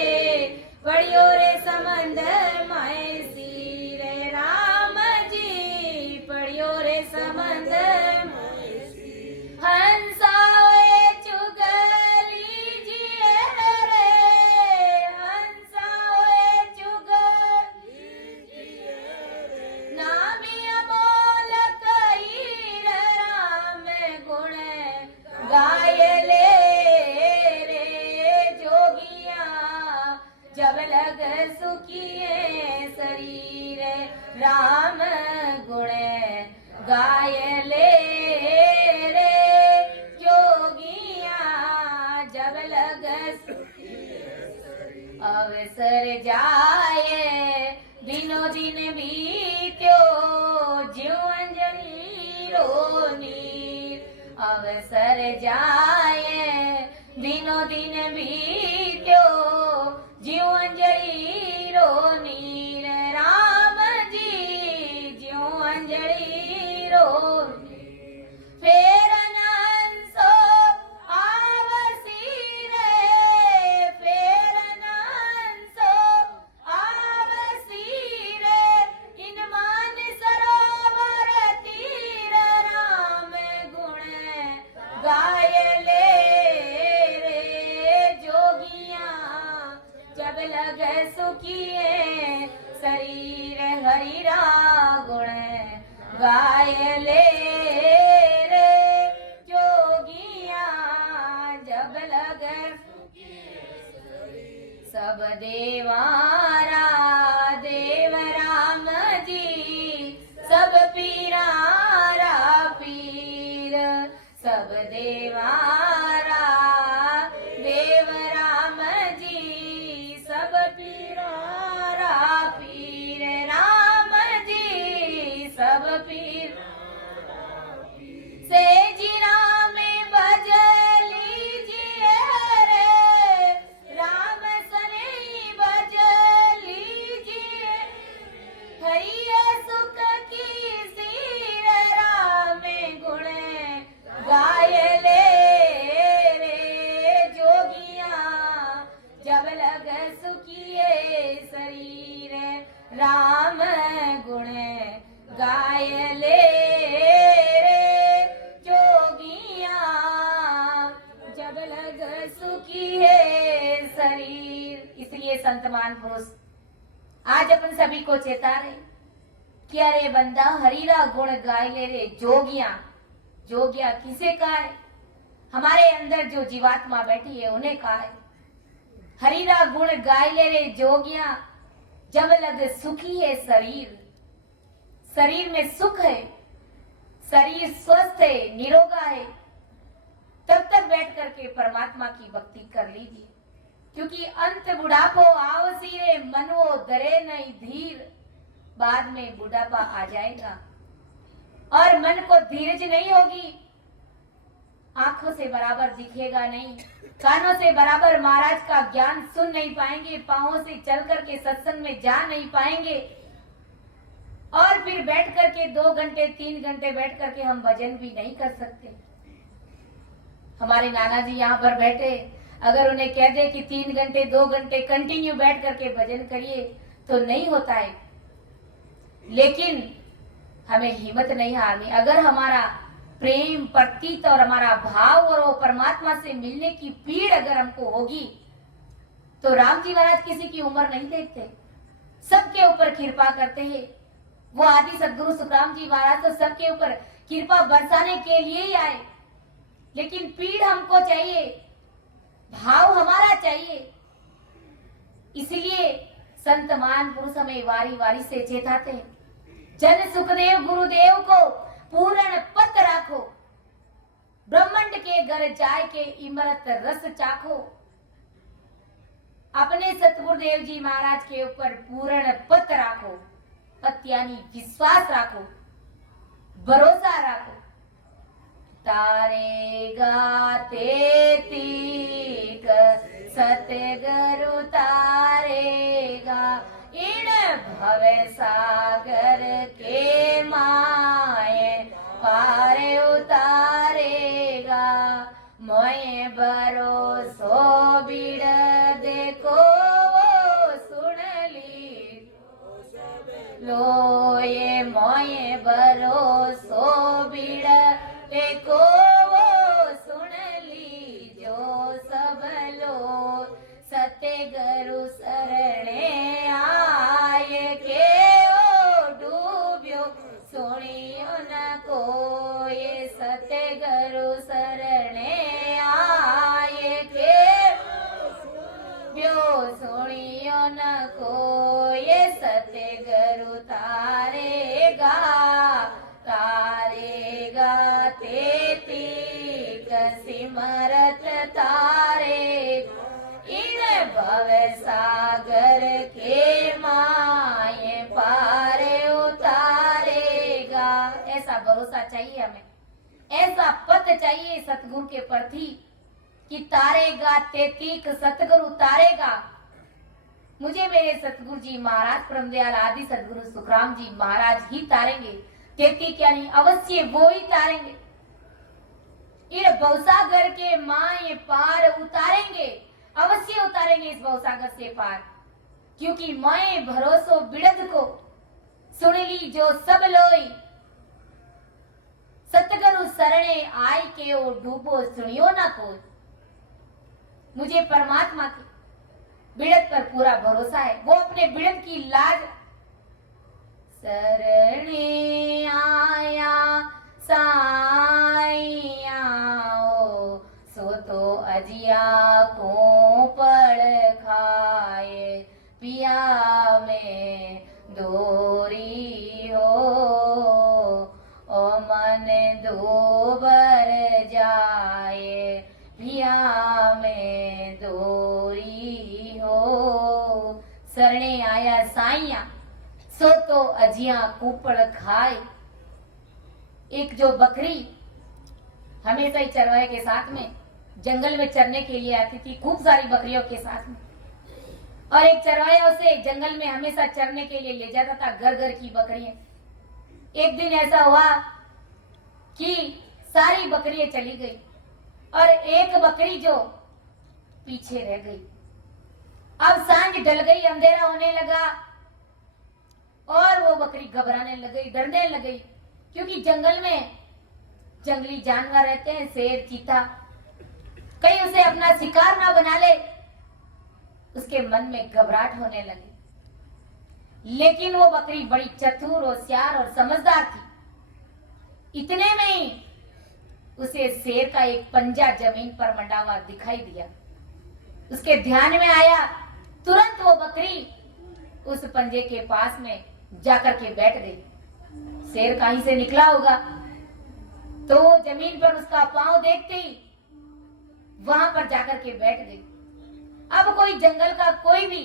बड़ियो रे संबंध माए सीर राम जी पड़ियो रे संबंध हंसाए चुगली जिए रे हंसाए चुगली नामी अमोल कई राम गुण गाय ले रे जोगिया जब लग सुखिए शरीर राम गुण गाय ले अवसर जाए दिनों दिन बीत्यो ज्यों अंजनी रो नीर अवसर जाए दिनों दिन बीत्यो ज्यों अंजनी रो नीर राम जी ज्यों अंजनी रो फेर सुखिए शरीर हरिरा गुण गाय ले रे जोगिया जब लग सब देवारा देव राम जी सब पीरारा पीर सब देवारा देव राम जी सब पीरारा पीर राम जी सब पीर से जिरा में बजली जिए रे राम सने बजली जिए हरिया सुख की सीर राम गुण गाय ले रे जोगिया जब लग सुखिए शरीर राम गुण गाय ले रे जोगिया जब लग सुखिए शरीर। इसलिए संत महापुरुष आज अपन सभी को चेता रहे कि अरे बंदा हरीरा गुण गाय ले रे जोगिया। जोगिया किसे कहा है? हमारे अंदर जो जीवात्मा बैठी है उन्हें कहा है। हरीरा गुण गाय ले रे जोगिया जब लग सुखी है शरीर। शरीर में सुख है, शरीर स्वस्थ है, निरोगा है, तब तक बैठ करके परमात्मा की भक्ति कर लीजिए, क्योंकि अंत बुढ़ापो आवसी रे मनो डरे नहीं धीर। बाद में बुढ़ापा आ जाएगा और मन को धीरज नहीं होगी, आंखों से बराबर दिखेगा नहीं, कानों से बराबर महाराज का ज्ञान सुन नहीं पाएंगे, पांवों से चल करके सत्संग में जा नहीं पाएंगे, और फिर बैठ करके 2 घंटे 3 घंटे बैठ करके हम भजन भी नहीं कर सकते। हमारे नाना जी यहाँ पर बैठे, अगर उन्हें कह दे कि 3 घंटे 2 घंटे कंटिन्यू बैठ करके भजन करिए तो नहीं होता है। लेकिन हमें हिम्मत नहीं हारनी। अगर हमारा प्रेम प्रतीत और हमारा भाव और वो परमात्मा से मिलने की पीड़ अगर हमको होगी तो राम जी महाराज किसी की उम्र नहीं देखते, सबके ऊपर कृपा करते हैं। वो आदि सदगुरु सुखराम जी महाराज तो सबके ऊपर कृपा बरसाने के लिए ही आए, लेकिन पीड़ हमको चाहिए, भाव हमारा चाहिए। इसलिए संत मान पुरुष हमें वारी वारी से चेताते हैं, जन सुखदेव गुरुदेव को पूर्ण पत राखो, ब्रह्मांड के घर जाय के इमरत रस चाखो। अपने सतगुरुदेव जी महाराज के ऊपर पूर्ण पत राखो। पत यानी विश्वास राखो, भरोसा राखो। तारेगा तेतीक सतगुरु तारेगा, इन भव सागर के माए पार उतारेगा। मोए भरोसो बिड़ देखो सुन ली लो, ये मोए भरोसो बिड़ देखो सुन ली जो सब लो। सतगुरु शरणे आए के ओ डूब्यो सुनियो न कोई। सतगुरु शरणे आए के ब्यो सुनियो न कोई। सतगुरु तारेगा तारेगा तेतीक सिमरत तारेगा, इन भव सागर के माए पार उतारेगा। ऐसा भरोसा चाहिए हमें, ऐसा पथ चाहिए सतगुरु के प्रति कि तारेगा तेतीक सतगुरु तारेगा। मुझे मेरे सतगुरु जी महाराज परमदयाल आदि सतगुरु सुखराम जी महाराज ही तारेंगे। तेतीक यानी अवश्य वो ही तारेंगे। इन भवसागर के माए पार उतारेंगे, अवश्य उतारेंगे इस भवसागर से पार। क्योंकि माए भरोसो बिड़द को सुन ली जो सब लोई। सतगुरु शरणे आय के ओ डूबो सुनियो ना कोई। मुझे परमात्मा की बिड़द पर पूरा भरोसा है, वो अपने बिड़द की लाज। शरणे आया साइया ओ, सो तो अजिया को पड़ खाए। पिया में दोरी हो ओ मन दोबर जाए। पिया में दोरी हो शरणे आया साइया, सो तो अजिया कुपड़ खाए। एक जो बकरी हमेशा ही चरवाहे के साथ में जंगल में चरने के लिए आती थी, खूब सारी बकरियों के साथ में, और एक चरवाहा उसे जंगल में हमेशा चरने के लिए ले जाता था, घर घर की बकरियां। एक दिन ऐसा हुआ कि सारी बकरियां चली गई और एक बकरी जो पीछे रह गई। अब सांझ ढल गई, अंधेरा होने लगा और वो बकरी घबराने लग गई, डरने लग गई। क्योंकि जंगल में जंगली जानवर रहते हैं, शेर, चीता, कहीं उसे अपना शिकार ना बना ले, उसके मन में घबराहट होने लगी। लेकिन वो बकरी बड़ी चतुर, होशियार और समझदार थी। इतने में ही उसे शेर का एक पंजा जमीन पर मंडा हुआ दिखाई दिया। उसके ध्यान में आया, तुरंत वो बकरी उस पंजे के पास में जाकर के बैठ गई। शेर कहीं से निकला होगा तो वो जमीन पर उसका पांव देखते ही वहां पर जाकर के बैठ गई। अब कोई जंगल का कोई भी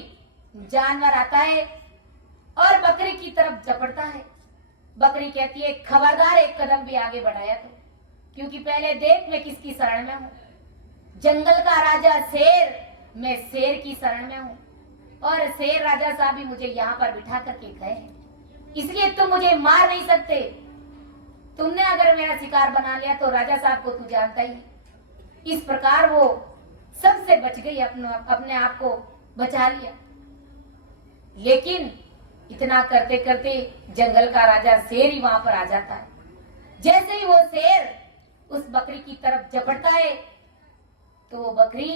जानवर आता है और बकरी की तरफ झपटता है। बकरी कहती है, खबरदार एक कदम भी आगे बढ़ाया तो, क्योंकि पहले देख मैं किसकी शरण में हूं। जंगल का राजा शेर, मैं शेर की शरण में हूं और शेर राजा साहब भी मुझे यहाँ पर बिठा करके गए हैं, इसलिए तुम मुझे मार नहीं सकते। तुमने अगर मेरा शिकार बना लिया तो राजा साहब को तू जानता ही। इस प्रकार वो सबसे बच गई, अपने आप को बचा लिया। लेकिन इतना करते करते जंगल का राजा शेर ही वहां पर आ जाता है। जैसे ही वो शेर उस बकरी की तरफ झपटता है तो वो बकरी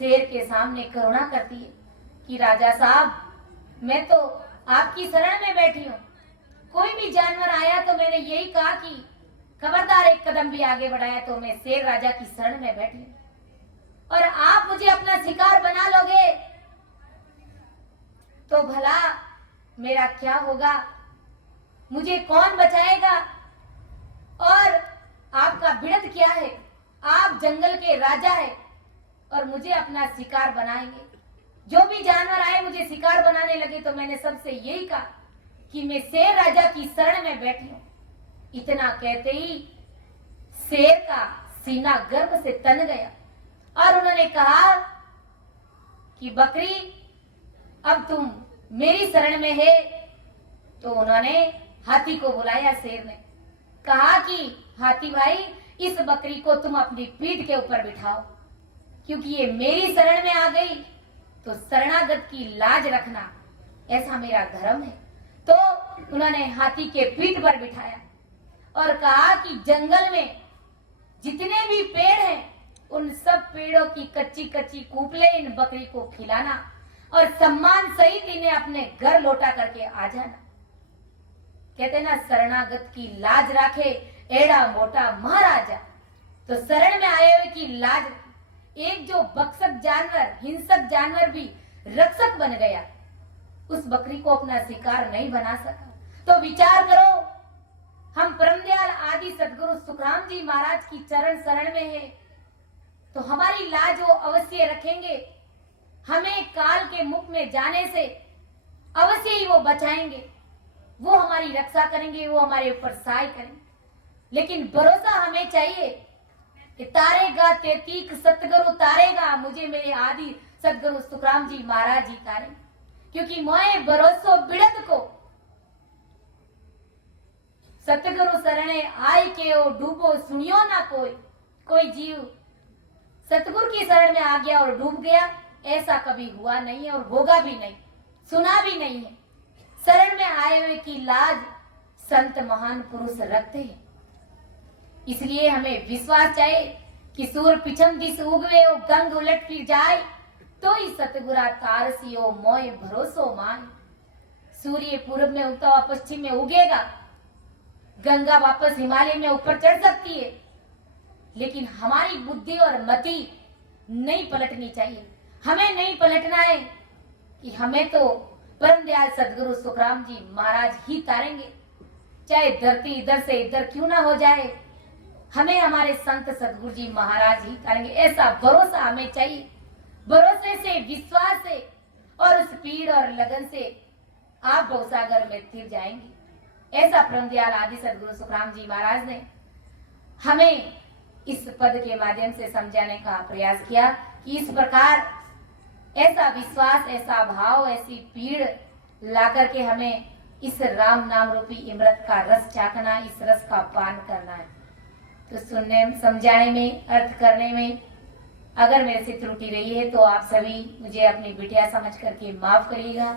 शेर के सामने करुणा करती है कि राजा साहब, मैं तो आपकी शरण में बैठी हूँ। कोई भी जानवर आया तो मैंने यही कहा कि खबरदार एक कदम भी आगे बढ़ाया तो मैं शेर राजा की शरण में बैठी हूँ, और आप मुझे अपना शिकार बना लोगे तो भला मेरा क्या होगा, मुझे कौन बचाएगा? और आपका बिड़द क्या है? आप जंगल के राजा है और मुझे अपना शिकार बनाएंगे। जो भी जानवर आए मुझे शिकार बनाने लगे तो मैंने सबसे यही कहा कि मैं शेर राजा की शरण में बैठी हूं। इतना कहते ही शेर का सीना गर्व से तन गया और उन्होंने कहा कि बकरी, अब तुम मेरी शरण में है। तो उन्होंने हाथी को बुलाया। शेर ने कहा कि हाथी भाई, इस बकरी को तुम अपनी पीठ के ऊपर बिठाओ, क्योंकि ये मेरी शरण में आ गई तो शरणागत की लाज रखना ऐसा मेरा धर्म है। तो उन्होंने हाथी के पीठ पर बिठाया और कहा कि जंगल में जितने भी पेड़ हैं उन सब पेड़ों की कच्ची कच्ची कूपले इन बकरी को खिलाना और सम्मान सहित इन्हें अपने घर लौटा करके आ जाना। कहते ना, शरणागत की लाज राखे एड़ा मोटा महाराजा। तो शरण में आए हुए की लाज, एक जो बक्सक जानवर, हिंसक जानवर भी रक्षक बन गया, उस बकरी को अपना शिकार नहीं बना सका। तो विचार करो, हम परमदयाल आदि सदगुरु सुखराम जी महाराज की चरण शरण में है तो हमारी लाज वो अवश्य रखेंगे। हमें काल के मुख में जाने से अवश्य ही वो बचाएंगे, वो हमारी रक्षा करेंगे, वो हमारे ऊपर सहाय करेंगे। लेकिन भरोसा हमें चाहिए कि तारेगा तेतीक सतगुरु तारेगा, मुझे मेरे आदि सदगुरु सुखराम जी महाराज जी तारेंगे। क्योंकि मोए भरोसो बिड़द को सतगुरु शरणे आय के ओ डूबो सुनियो ना कोई जीव सतगुरु की शरण में आ गया और डूब गया, ऐसा कभी हुआ नहीं है और होगा भी नहीं, सुना भी नहीं है। शरण में आए हुए की लाज संत महान पुरुष रखते हैं। इसलिए हमें विश्वास चाहिए कि सूर पिछम दिस उगवे ओ गंग उलट फिर जाए, तो ही सतगुरा तारसियो मोय भरोसो मान। सूर्य पूर्व में उगता हुआ पश्चिम में उगेगा, गंगा वापस हिमालय में ऊपर चढ़ सकती है, लेकिन हमारी बुद्धि और मति नहीं पलटनी चाहिए। हमें नहीं पलटना है कि हमें तो परम दयाल सदगुरु सुखराम जी महाराज ही तारेंगे, चाहे धरती इधर से इधर क्यों ना हो जाए, हमें हमारे संत सदगुरु जी महाराज ही तारेंगे। ऐसा भरोसा हमें चाहिए। भरोसे से, विश्वास से और उस पीड़ और लगन से आप भवसागर में स्थिर जाएंगे। ऐसा परम दयाल आदि सदगुरु सुखराम जी महाराज ने हमें इस पद के माध्यम से समझाने का प्रयास किया कि इस प्रकार ऐसा विश्वास, ऐसा भाव, ऐसी पीड़ ला करके हमें इस राम नाम रूपी इमृत का रस चाखना, इस रस का पान करना है। तो सुनने, समझाने में, अर्थ करने में अगर मेरे से त्रुटि रही है तो आप सभी मुझे अपनी बिटिया समझ करके माफ करिएगा,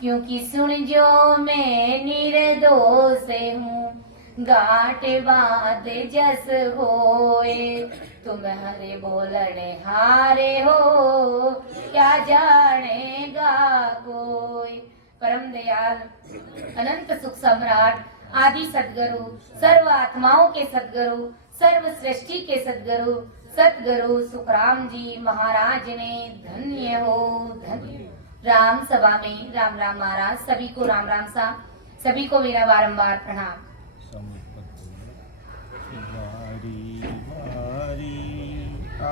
क्योंकि सुन जो मैं निर्दोष हूँ, गाट बात जस होए, तुम हरे बोलने हारे हो, क्या जानेगा कोई। परम दयाल अनंत सुख सम्राट आदि सदगुरु, सर्व आत्माओं के सदगुरु, सर्व सृष्टि के सदगुरु, सतगुरु सुखराम जी महाराज ने धन्य हो, धन्य। राम सभा में राम राम महाराज, सभी को राम राम सा, सभी को मेरा बारंबार प्रणाम।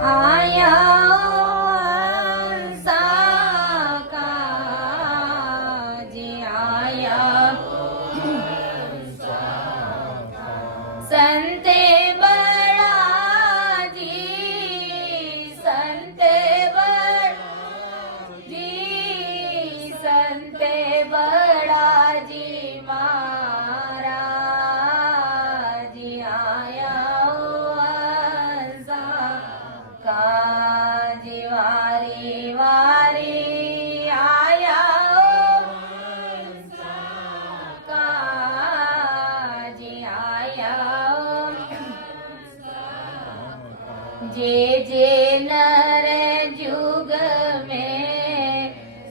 आया साका जी आया, संते बड़ा जी, संते बड़ा जी, संते बड़ा जी महाराज जी आया काजी वारी वारी आया काजी आया। जे जे नर जुग में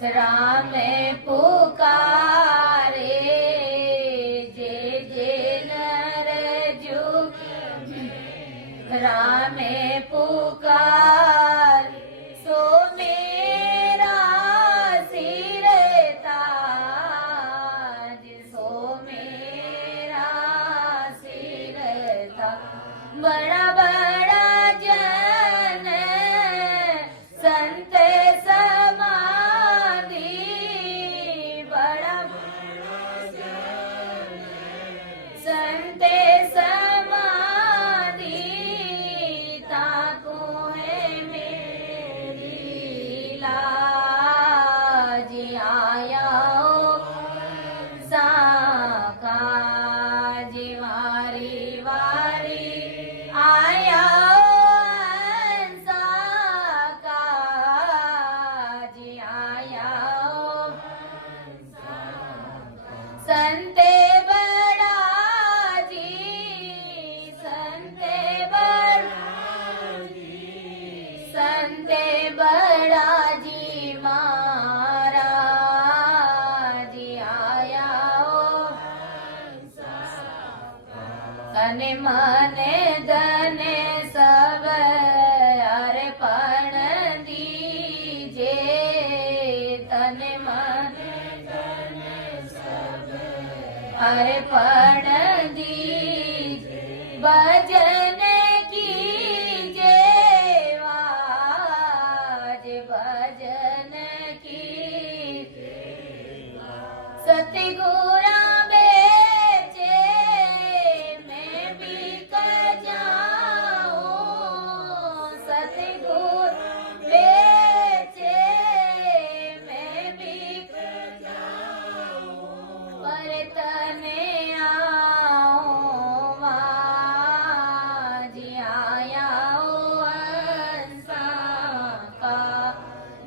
राम पुकारे, जे जे नर जुग राम पुकार, सो मेरा सिर ताज, सो मेरा सिर ताज। बड़ा बड़ा जन संते बड़ा जी, संते बड़ा जी, संते बड़ा जी महाराज आया ओ तने मने धने सब अर्पण दीजे, तने मने अर्पण दीजे, भजन कीजे वाज, भजन कीजे सतगुरा बेचे मैं बिक जाऊं, सतगुर बेचे मैं बिक पर तने आओ जी आया ओ हंसा का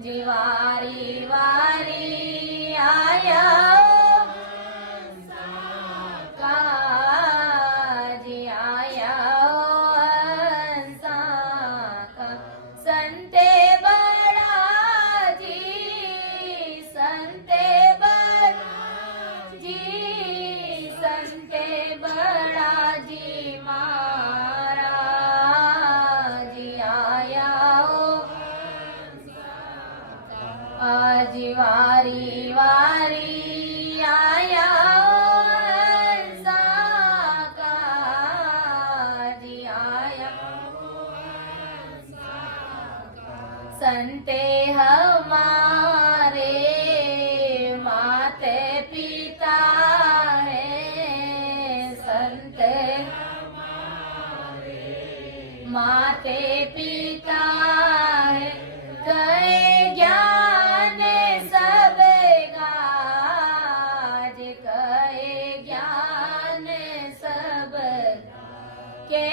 जीवारी वारी आया ओ हंसा का जी आया ओ हंसा का संते बड़ा जी, संते बड़ा जी, संते बड़ा जी महाराज आया ओ आज वारी वारी आया ओ हंसा का जी आया संते हमारे माते पिता है, संते माते पिता है, कहे ज्ञान सब गाज, कहे ज्ञान सब के